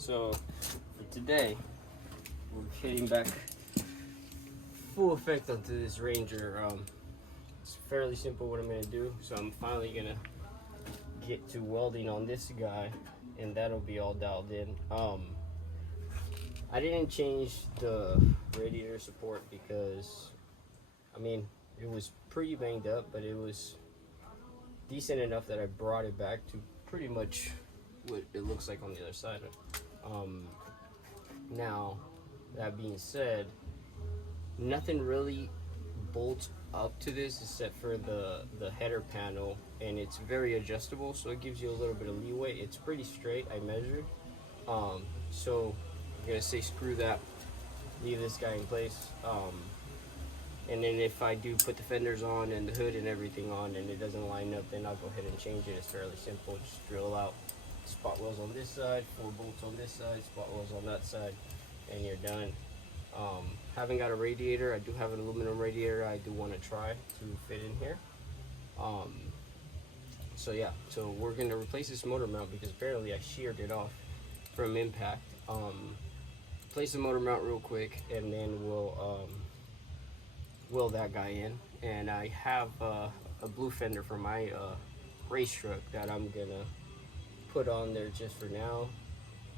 So for today, we're getting back full effect onto this Ranger. It's fairly simple what I'm gonna do. So I'm finally gonna get to welding on this guy, and that'll be all dialed in. I didn't change the radiator support because, I mean, it was pretty banged up, but it was decent enough that I brought it back to pretty much what it looks like on the other side. Now, that being said, nothing really bolts up to this except for the header panel, and it's very adjustable, so it gives you a little bit of leeway. It's pretty straight, I measured. So I'm gonna say screw that, leave this guy in place. And then if I do put the fenders on and the hood and everything on and it doesn't line up, then I'll go ahead and change it. It's fairly simple. Just drill out spot welds on this side, 4 bolts on this side, spot welds on that side, and you're done. Haven't got a radiator. I do have an aluminum radiator I do want to try to fit in here. So yeah, so we're going to replace this motor mount because apparently I sheared it off from impact. Place the motor mount real quick, and then we'll weld that guy in. And I have a blue fender for my race truck that I'm gonna put on there just for now,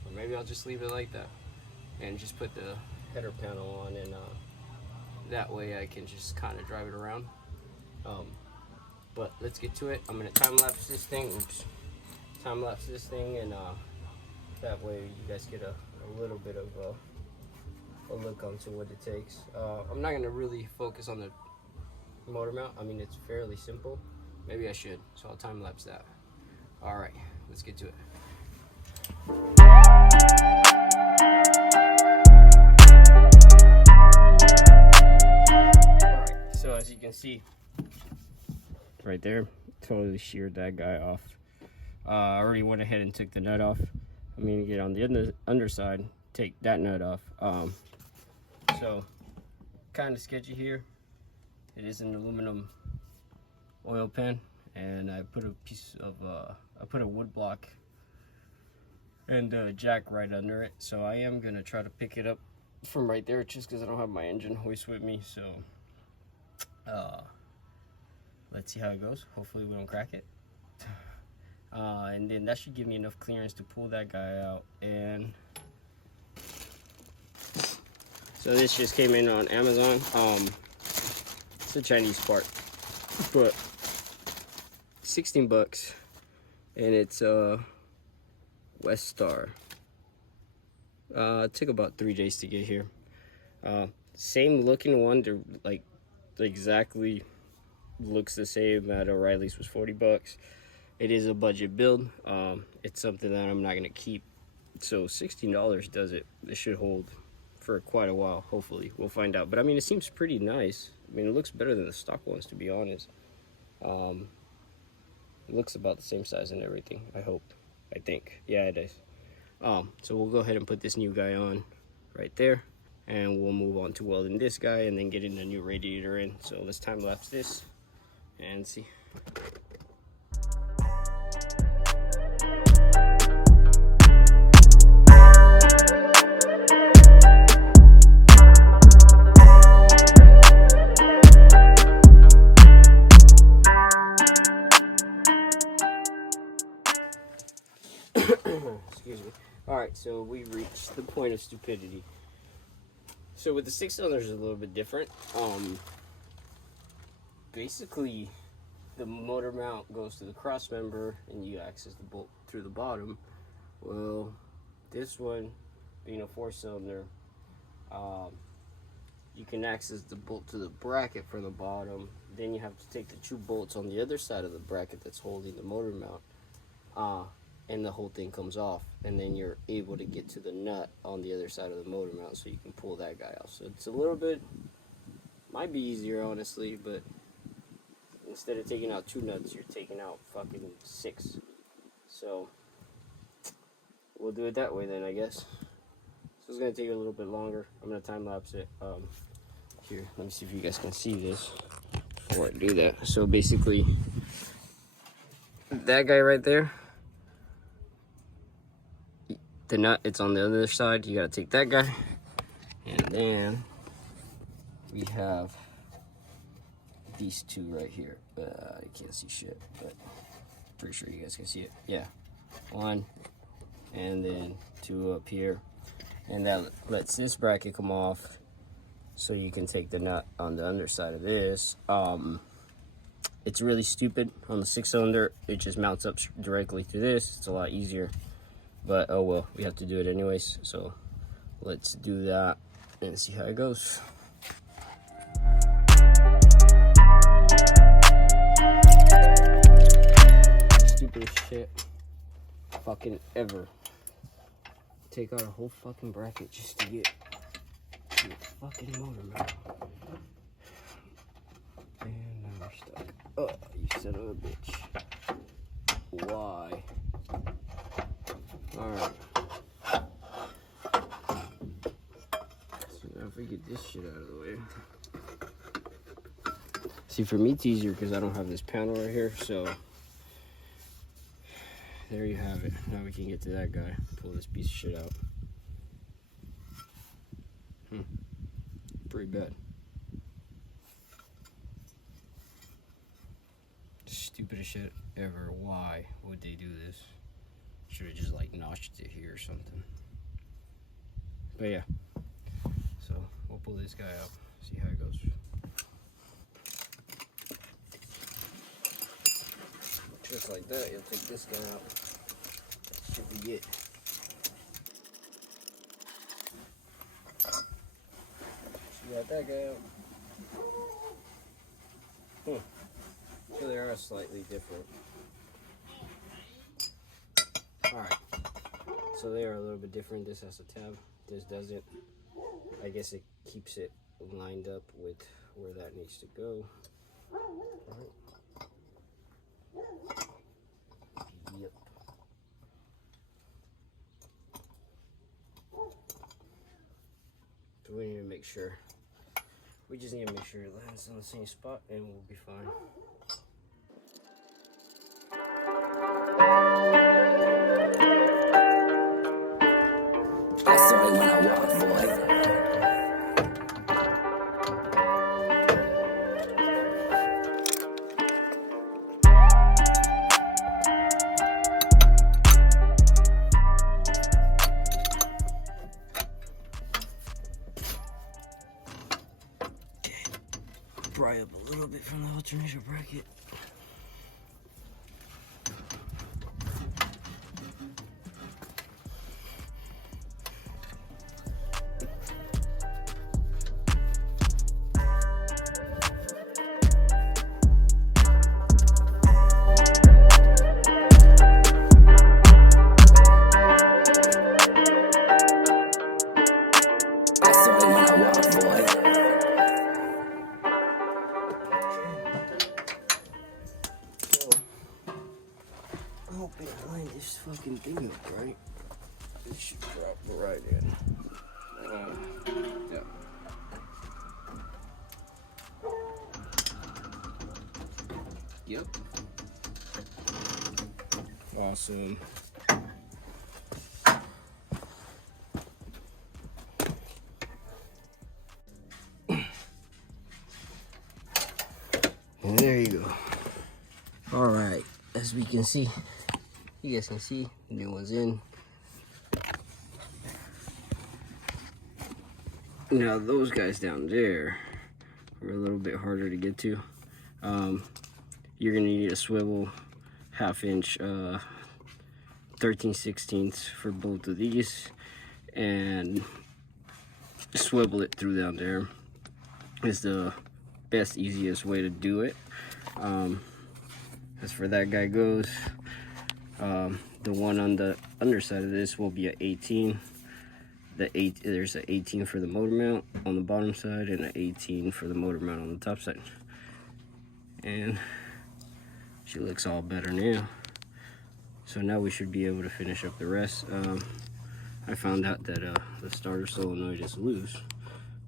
or maybe I'll just leave it like that and just put the header panel on, and that way I can just kind of drive it around. But let's get to it. I'm gonna time-lapse this thing. Time-lapse this thing, and that way you guys get a little bit of a look onto what it takes. I'm not gonna really focus on the motor mount. I mean, it's fairly simple. Maybe I should, so I'll time-lapse that. All right, let's get to it. All right, so as you can see, right there, totally sheared that guy off. I already went ahead and took the nut off. I'm gonna get on the underside, take that nut off. So kind of sketchy here. It is an aluminum oil pan, and I put a piece of I put a wood block and a jack right under it. So I am gonna try to pick it up from right there, just because I don't have my engine hoist with me. So let's see how it goes. Hopefully we don't crack it. And then that should give me enough clearance to pull that guy out. And so this just came in on Amazon. It's a Chinese part, but 16 bucks, and it's West Star. It took about 3 days to get here. Same looking one, to like exactly looks the same at O'Reilly's, was 40 bucks. It is a budget build. It's something that I'm not gonna keep, so $16 does it. It should hold for quite a while. Hopefully we'll find out, but I mean, it seems pretty nice. I mean, it looks better than the stock ones, to be honest. It looks about the same size and everything, I think. Yeah, it is. So we'll go ahead and put this new guy on right there, and we'll move on to welding this guy and then getting a new radiator in. So let's time lapse this and see. Excuse me. Alright, so we reached the point of stupidity. So with the 6-cylinders, it's a little bit different. Basically, the motor mount goes to the cross member and you access the bolt through the bottom. Well, this one, being a 4-cylinder, you can access the bolt to the bracket for the bottom. Then you have to take the 2 bolts on the other side of the bracket that's holding the motor mount, and the whole thing comes off, and then you're able to get to the nut on the other side of the motor mount, so you can pull that guy off. So it's a little bit, might be easier honestly, but instead of taking out 2 nuts, you're taking out fucking 6. So we'll do it that way then, I guess. So it's gonna take a little bit longer. I'm gonna time lapse it. Here, let me see if you guys can see this before I do that. So basically, that guy right there, the nut, it's on the other side. You gotta take that guy. And then we have these two right here. You can't see shit, but pretty sure you guys can see it. Yeah, one, and then two up here. And that lets this bracket come off, so you can take the nut on the underside of this. It's really stupid on the 6-cylinder. It just mounts up directly to this. It's a lot easier, but oh well, we have to do it anyways. So let's do that and see how it goes. Stupidest shit fucking ever. Take out a whole fucking bracket just to get the fucking motor mount. And now we're stuck. Oh, you son of a bitch. Why? Alright. So now if we get this shit out of the way. See, for me it's easier because I don't have this panel right here, so there you have it. Now we can get to that guy. Pull this piece of shit out. Pretty bad. Stupidest shit ever. Why would they do this? Should have just like notched it here or something. But yeah. So we'll pull this guy out. See how it goes. Just like that, you'll take this guy out. That should be it. So you got that guy out. So they are slightly different. Alright. So they are a little bit different. This has a tab. This doesn't. I guess it keeps it lined up with where that needs to go. Alright. Yep. So we need to make sure. We just need to make sure it lands on the same spot and we'll be fine. I saw it when I walked, boy. Pry up a little bit from the alternator bracket. I saw it when I walked, boy. I hope it line this fucking thing up right. It should drop right in. Yeah. Yep. Awesome. And there you go. All right, as we can see, you guys can see, the new one's in. Now those guys down there are a little bit harder to get to. You're gonna need a swivel 1/2 inch 13/16 for both of these, and swivel it through down there is the best, easiest way to do it. As for that guy goes, the one on the underside of this will be an 18. There's an 18 for the motor mount on the bottom side and an 18 for the motor mount on the top side. And she looks all better now. So now we should be able to finish up the rest. I found out that the starter solenoid is loose,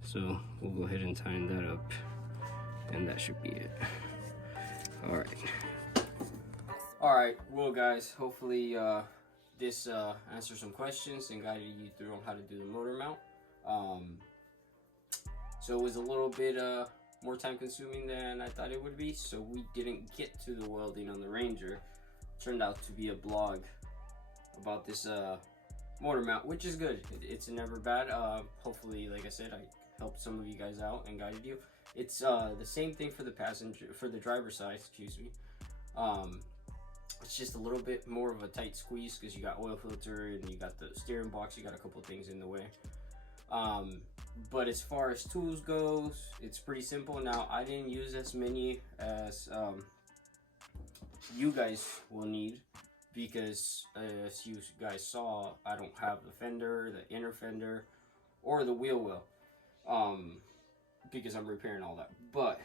so we'll go ahead and tighten that up, and that should be it. All right, well guys, hopefully this answered some questions and guided you through on how to do the motor mount. So it was a little bit more time consuming than I thought it would be, so we didn't get to the welding on the Ranger. Turned out to be a blog about this motor mount, which is good. It's never bad. Hopefully, like I said, I helped some of you guys out and guided you. It's the same thing for the driver's side, excuse me. It's just a little bit more of a tight squeeze because you got oil filter and you got the steering box, you got a couple things in the way. But as far as tools goes, it's pretty simple. Now, I didn't use as many as you guys will need, because as you guys saw, I don't have the fender, the inner fender, or the wheel well, because I'm repairing all that. But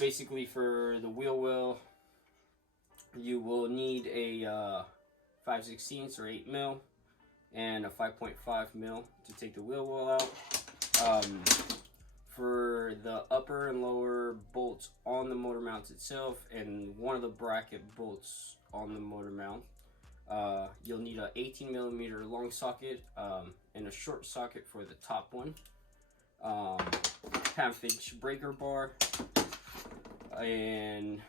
basically, for the wheel well, you will need a 5/16 or 8 mil and a 5.5 mil to take the wheel well out. For the upper and lower bolts on the motor mount itself, and one of the bracket bolts on the motor mount, you'll need a 18 millimeter long socket and a short socket for the top one, half-inch breaker bar, and a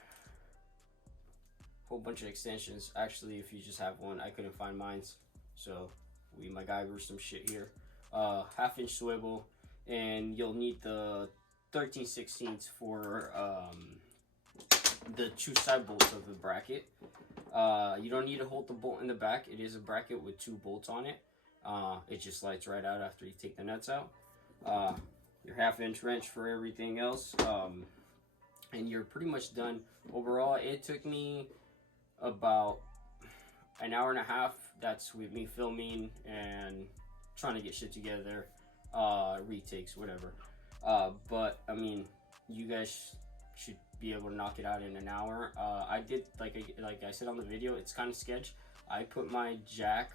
whole bunch of extensions. Actually, if you just have one, I couldn't find mine, so we MacGyver some shit here. Half-inch swivel, and you'll need the 13/16 for the two side bolts of the bracket. You don't need to hold the bolt in the back. It is a bracket with 2 bolts on it. It just slides right out after you take the nuts out. Your 1/2-inch wrench for everything else, and you're pretty much done. Overall, it took me about an hour and a half. That's with me filming and trying to get shit together, retakes, whatever. But I mean, you guys should be able to knock it out in an hour. I did, like I said on the video, it's kind of sketch. I put my jack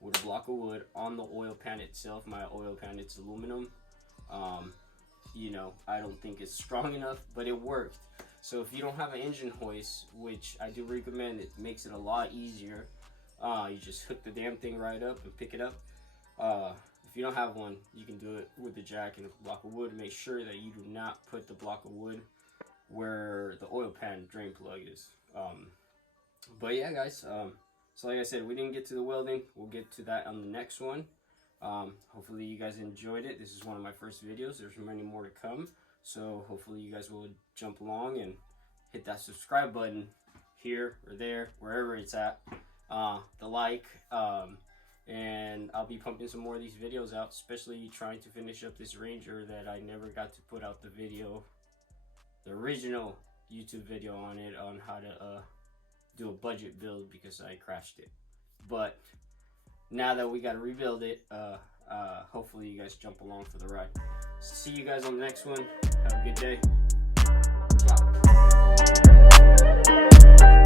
with a block of wood on the oil pan itself. My oil pan, it's aluminum. You know, I don't think it's strong enough, but it worked. So if you don't have an engine hoist, which I do recommend, it makes it a lot easier. You just hook the damn thing right up and pick it up. If you don't have one, you can do it with the jack and a block of wood. Make sure that you do not put the block of wood where the oil pan drain plug is. But yeah, guys, so like I said, we didn't get to the welding. We'll get to that on the next one. Hopefully you guys enjoyed it. This is one of my first videos. There's many more to come, so hopefully you guys will jump along and hit that subscribe button here or there, wherever it's at, the like, and I'll be pumping some more of these videos out, especially trying to finish up this Ranger that I never got to put out the video, the original YouTube video on it, on how to do a budget build, because I crashed it. But now that we got to rebuild it, hopefully you guys jump along for the ride. See you guys on the next one. Have a good day. Ciao.